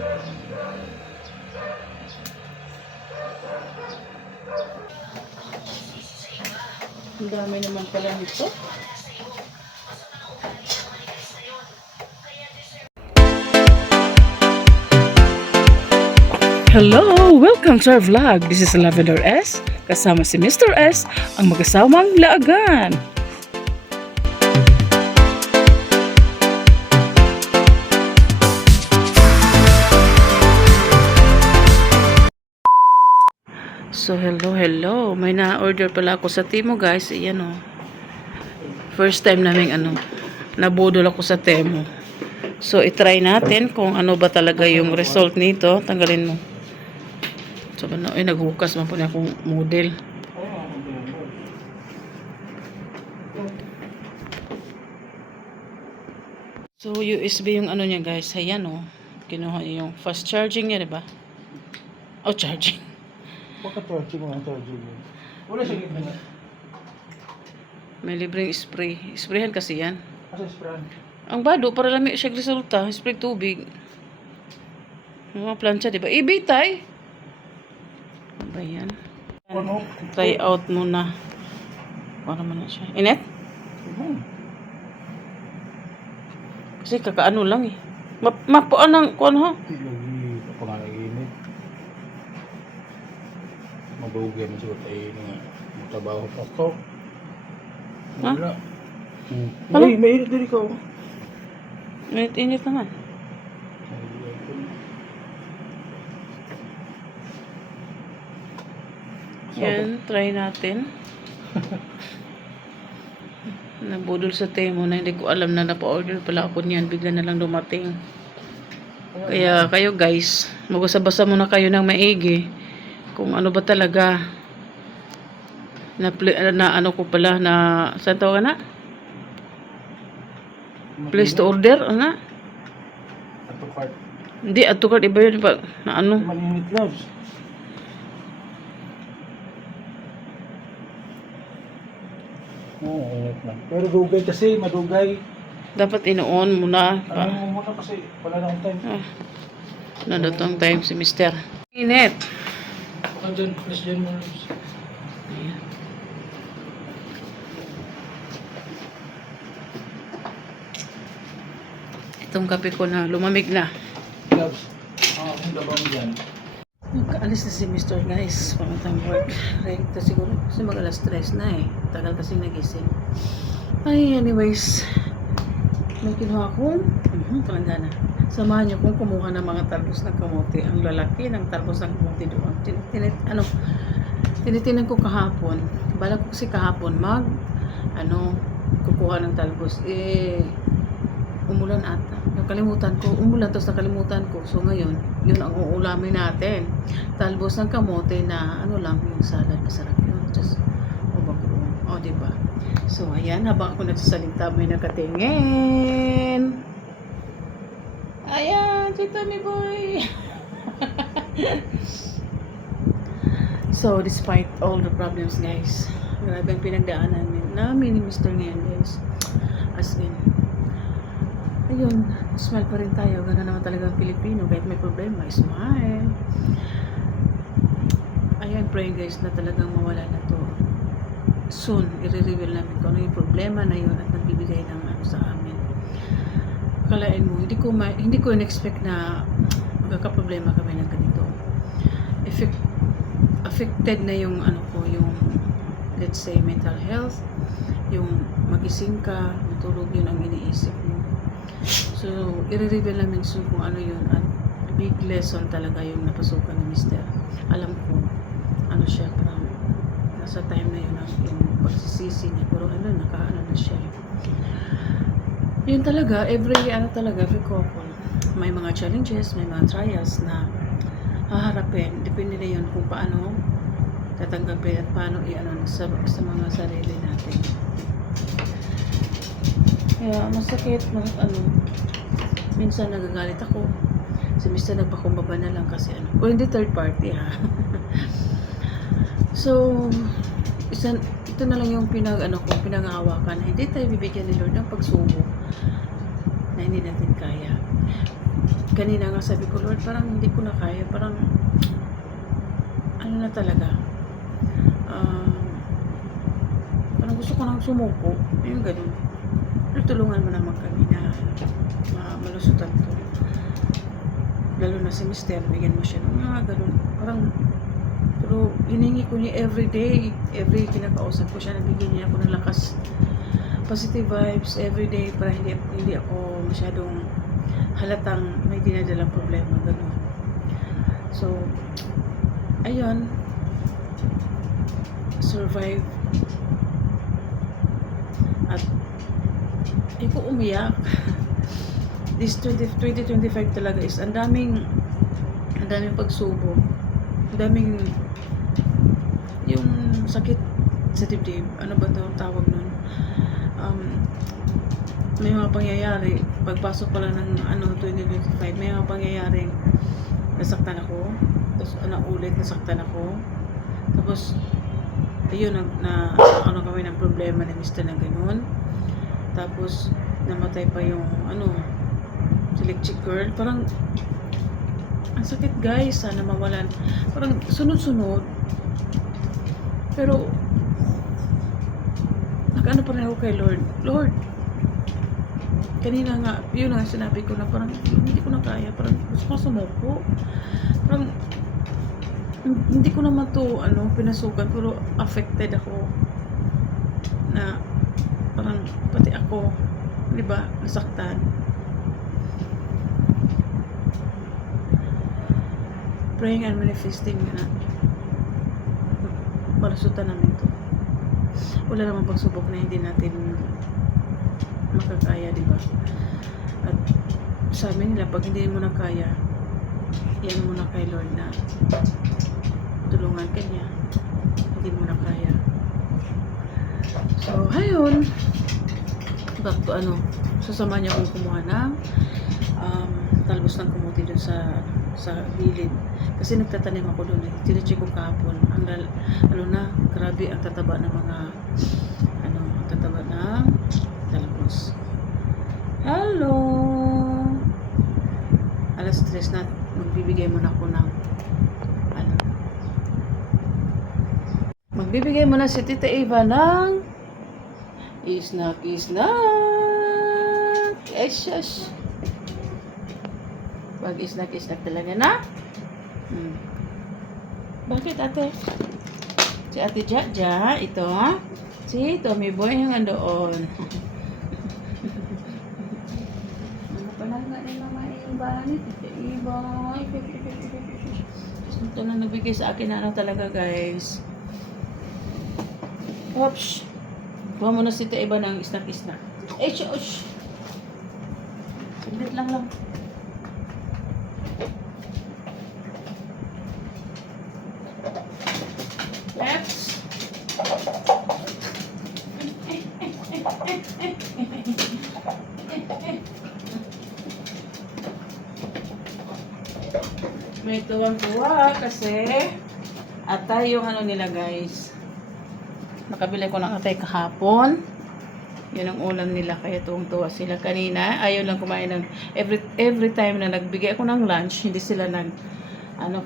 Ang dami naman pala nito. Hello! Welcome to our vlog. This is Lavender S. Kasama si Mr. S, ang mag-asawang laagan. So, hello. May na-order pala ako sa Temu, guys. Iyan, oh. First time namin, nabudol ako sa Temu. So, itry natin kung ano ba talaga yung result nito. Tanggalin mo. So, naghukas man po na akong model. So, USB yung ano niya, guys. Ayan, oh. Kinuha niya yung fast charging niya, diba? Oh, charging. Bakit charging mo ang charging mo? Wala siya gitna. May libreng spray. Sprayhan kasi yan. Asa sprayan? Ang bado, para lamig siya resulta. Spray tubig. Mga plancha, diba? Ibitay. Ano ba yan? Ano? Try out muna. Para man na siya. Inet? Kasi kakaano lang eh. Mapuan ng kung ano ha? Lagi pa nga nag-init. Madugay mo siya tayo nga magtrabaho pa ko. Ha? Wala. Ano? Ay, mainit din ikaw. Init naman. Yan, try natin. Nabudol sa Temu na hindi ko alam na napa-order pala ako niyan. Bigla na lang dumating. Kaya kayo guys, magbasa-basa muna kayo ng maigi. Kung ano ba talaga na ano ko pala na saan tawag na? Place to order? Ano? Ato cart. Hindi, ato card. Iba yun pa. Na ano? Maninit loves. Oo, init na. Pero dugay kasi, madugay. Dapat inoon muna. Ano mo muna kasi, wala na akong time. Nadatong time si Mister. Init. Dyan, please dyan mo loves. Ayan. Itong kape ko na lumamig na. Loves. Ang dabang dyan. Nagkaalis na si Mr. guys. Pangutang work. Rekta siguro. Kasi mag-alas 3 na eh. Tagal kasi nagising. Ay, anyways. May kinuha akong palanggana. Samahan niyo kung kumuha ng mga talbos ng kamote. Ang lalaki ng talbos ng kamote doon. Tinitinan ko kahapon. Bala ko kasi kahapon kukuha ng talbos. Umulan ata. Nakalimutan ko. Umulan tapos nakalimutan ko. So ngayon, yun ang uulamin natin. Talbos ng kamote na yung salad. Masarap yun. Just, bagoong. Diba? So, ayan. Habang ako nagsasalita, may nakatingin. Ayan. Si Tony Boy. So, despite all the problems, guys. Grabe ang pinagdaanan namin ni Mr. ngayon, guys. As in, ayun, smile pa rin tayo. Gano'n naman talaga ang Pilipino. Kahit may problema, smile. Ayan, pray guys na talagang mawala na to. Soon, i-reveal namin kung ano yung problema na yun at nagbibigay ng sa amin. Kalain mo, hindi ko in-expect na magkakaproblema kami ng ganito. Affected na yung yung let's say mental health, yung magising ka, matulog, yun ang iniisip mo. So, i-reveal namin soon kung ano yun at big lesson talaga yung napasukan ni Mr. Alam ko, siya, parang nasa time na yun yung pagsisisi niya, pero nakaano na siya. Yun talaga, every couple, may mga challenges, may mga trials na haharapin. Depende na yun kung paano tatanggapin at paano sa mga sarili natin. Kaya masakit, minsan nagagalit ako. Si Mr. nagpakumbaba na lang kasi hindi third party ha. So, ito na lang yung pinangahawakan. Hindi tayo bibigyan ni Lord ng pagsubok na hindi natin kaya. kanina nga sabi ko, Lord, parang hindi ko na kaya, parang ano na talaga, parang gusto ko nang sumuko, yung ganun. Pero tulungan mo naman kami na malusutan to, lalo na si Mister, bigyan mo siya ng mga ganun, parang, pero hiningi ko niya every kinakausap ko siya, nabigyan niya ako ng lakas, positive vibes everyday, para hindi ako masyadong halatang may dinadalang problema, gano'n. So, ayun, survive. At hindi ko umiyak. This 2025 talaga is ang daming pagsubok, ang daming yung sakit sa dibdib, ano ba tawag nun, may mga pangyayari pagpasok pala ng 2025, may mga pangyayaring nasaktan ako, tapos ulit nasaktan ako, tapos ayun na kami ng problema ni Mr. na gano'n, tapos namatay pa yung si electric girl, parang ang sakit guys, sana mawalan, parang sunod-sunod, pero nag-ano pa rin ako kay Lord, kanina nga, yun nga sinabi ko na parang hindi ko na kaya, parang gusto ko sumuko, parang hindi ko naman to pinasukan, pero affected ako na parang pati ako, di ba, nasaktan. Praying and manifesting na malusutan namin to. Wala namang pagsubok na hindi natin makakaya, di ba? At sabi nila, pag hindi mo na kaya, yan mo na kay Lord na tulungan ka niya, hindi mo na kaya. So, ayun, back to sasama niya akong kumuha ng talbos ng kamuti dun sa gilid, kasi nagtatanim ako dun tinicheck ko kahapon, grabe ang tataba ng mga ang tataba ng talbos. Hello, alas 3 na, magbibigay muna ako ng magbibigay muna si Tita Eva ng isnak. Eshes. Pag isnak talaga na. Bakit ate? Si Ate Jaja, ito. Si Tommy Boy yung andoon. Ano pa lang nga ni Mama Eva ni Tita Eva. Ito na nagbigay sa akin na talaga guys. Oops. Kuha mo na si Tita Eva ng isnak. Shush. Saglit lang. Let's. May tuwang-tuwa kasi atay yung nila guys. Nakabili ko ng atay kahapon. Yun ang ulam nila, kaya tuwang-tuwa sila kanina. Ayaw lang kumain ng every time na nagbigay ako ng lunch, hindi sila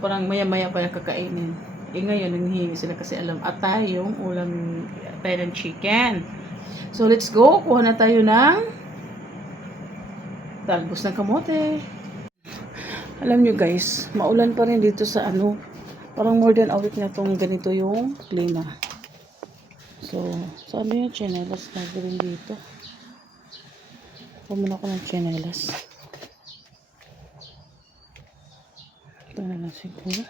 parang maya-maya pa kakainin. Ngayon nanghihingi sila kasi alam atay yung ulam, atay ng chicken. So let's go, kuha na tayo ng talbos ng kamote. Alam nyo guys, maulan pa rin dito sa parang more than a week na tong ganito yung klima. So, sabi yung chinelas na rin dito. Pumuna ko ng chinelas. Ito na lang siguro.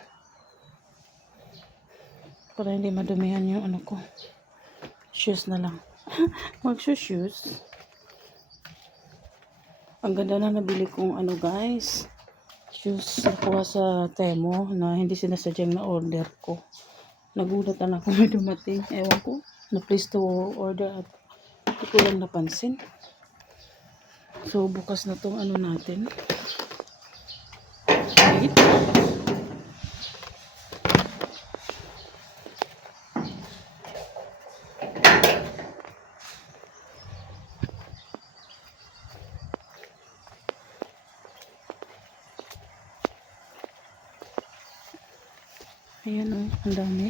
Para hindi madumihan yung ko. Shoes na lang. Mag-shoes. Ang ganda na nabili kong guys. Shoes nakuha sa Temo na hindi sinasadyang na order ko. Nagulat na ako may dumating. Ewan ko. Na place to order at hindi ko lang napansin. So bukas na tong natin. Wait. Ayan o, ang dami.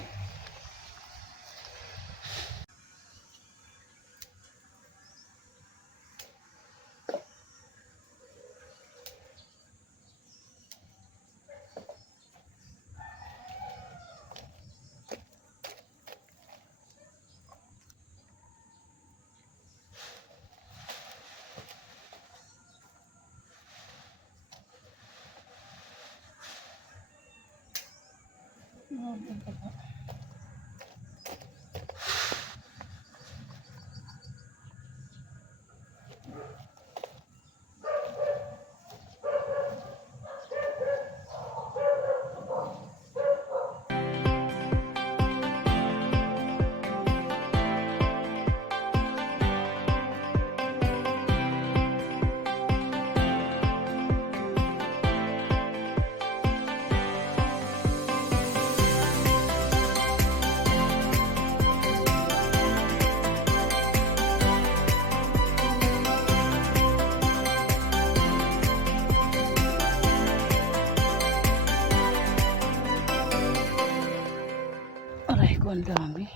Aray ko, ang dami.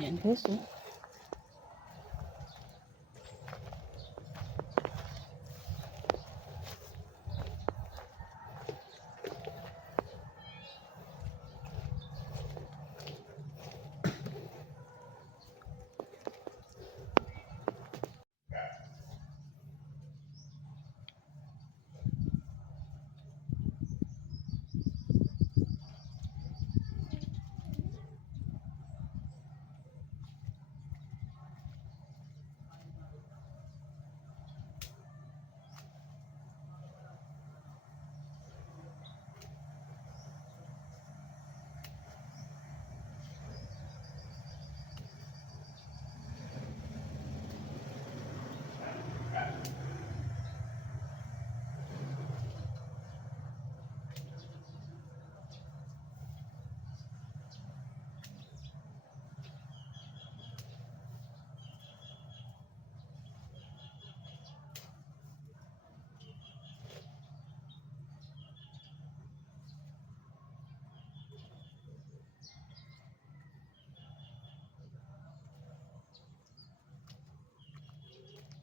Yan guys, oh.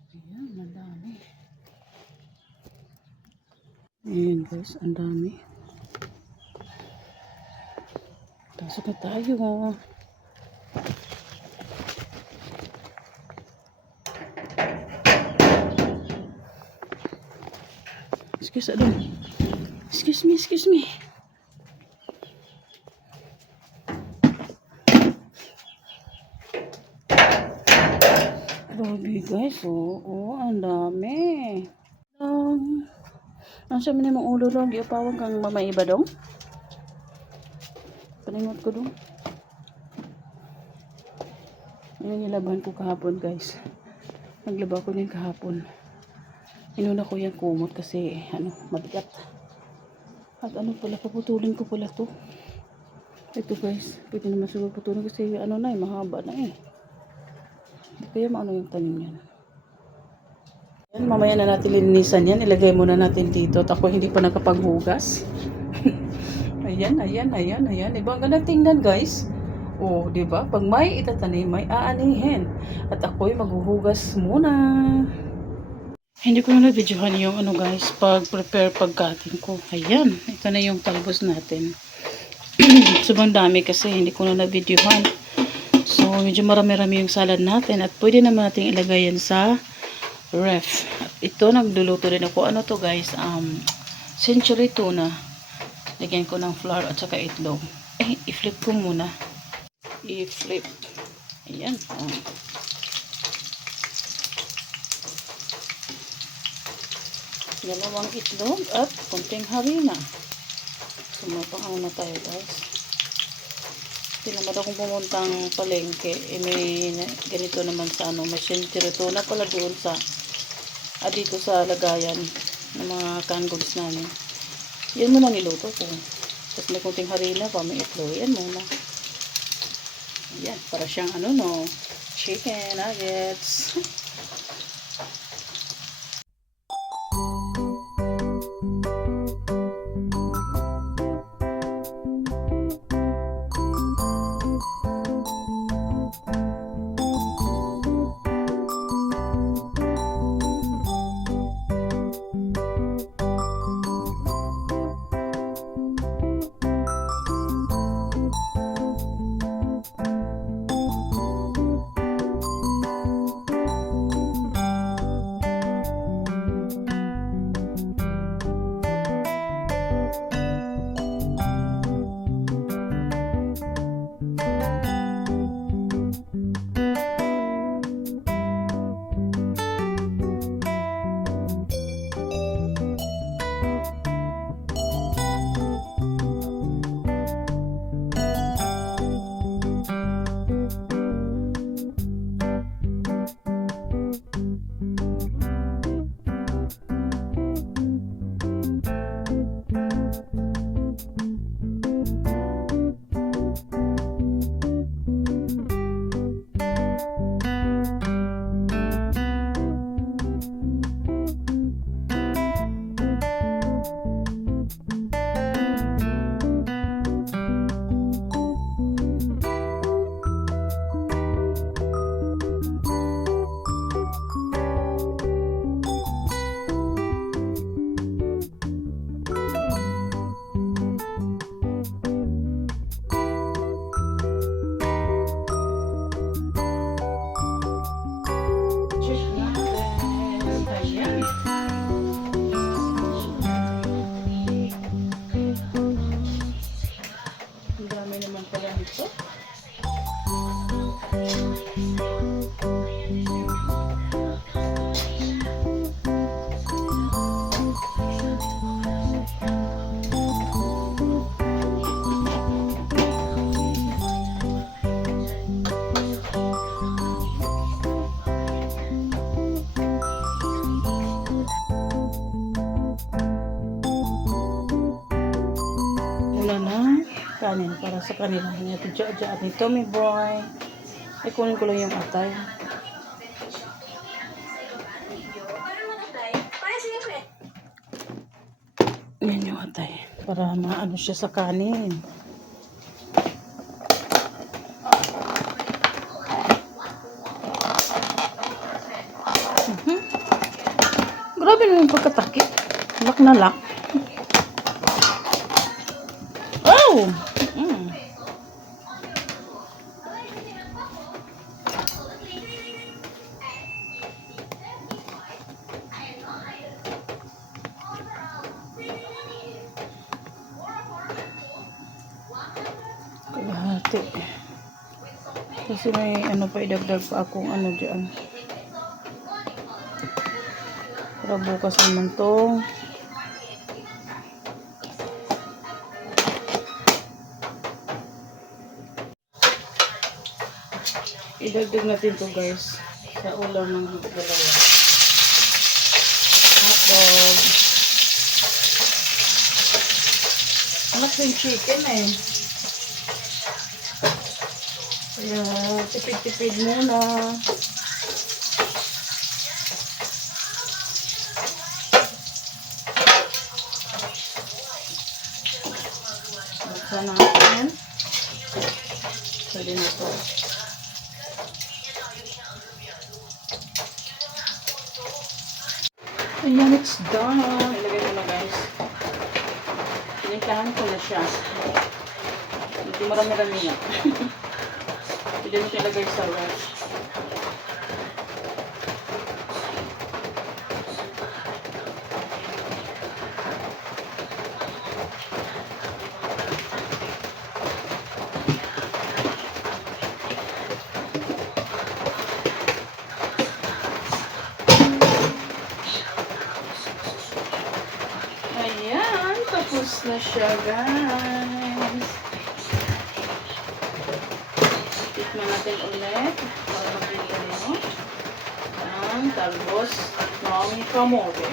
Ayan, ang dami. Ayan guys, ang dami. Pasok na tayo. Excuse me. Grabe guys, oo, ang dami. Ang sabi na mong ulo dong, giupawag kang mamaiba dong. Paningot ko dong. Yan yung laban ko kahapon guys. Naglaba ko din kahapon. Inuna ko yung kumot kasi mabigat. At paputulin ko pala to. Ito guys, pwede naman siguro putulin kasi mahaba na eh. Kaya maano yung tanim yan. Yan, mamaya na natin linisan yan. Ilagay muna natin dito. At ako hindi pa nakapaghugas. ayan. Diba? Ang ganda tingnan guys. Oh, diba? Pag may itatanim, may aanihin. At ako'y maghuhugas muna. Hindi ko na na-videohan yung guys, pag-prepare pagkatin ko. Ayan, ito na yung talbos natin. Sobrang dami kasi hindi ko na na-videohan. So, medyo marami-rami yung salad natin at pwede naman natin ilagay yan sa ref. At ito, nagluluto din ako. Ano to guys? Century tuna. Lagyan ko ng flour at saka itlog. I-flip ko muna. I-flip. Ayan. Dalawang itlog at konting harina. So, mapang na tayo guys. Naman akong pumuntang palengke, may ganito naman sa may century tuna pala doon sa dito sa lagayan ng mga canned goods namin. Yan muna niluto ko. Tapos may kunting harina pa, may itlog. Yan muna. Yan, para siyang chicken nuggets. Ayan. Ang dami naman pala nito. Wala na kanin para sa kanila. Ito dyan ni Tommy Boy. Ay, kunin ko lang yung atay. Yan yung atay. Para maano siya sa kanin. Grabe naman yung pagkatakip. Lak na lak. Oh! Kalahati. Kasi may ano pa idagdag pa akong ano dyan. Para bukas naman to. Idagdag natin to guys sa ulam ng dalawa. Hotdog. Anak yung chicken eh. Kaya tipid-tipid muna. Buksan natin. Pwede na to. Ayan, it's done. Ilagay ko na guys. Pinigtahan ko na siya. Hindi marami-rami na. Pwede mo ilagay sa rice. Ayan, tapos na siya guys. Tikman natin ulit para makita nyo ang talbos ng kamote.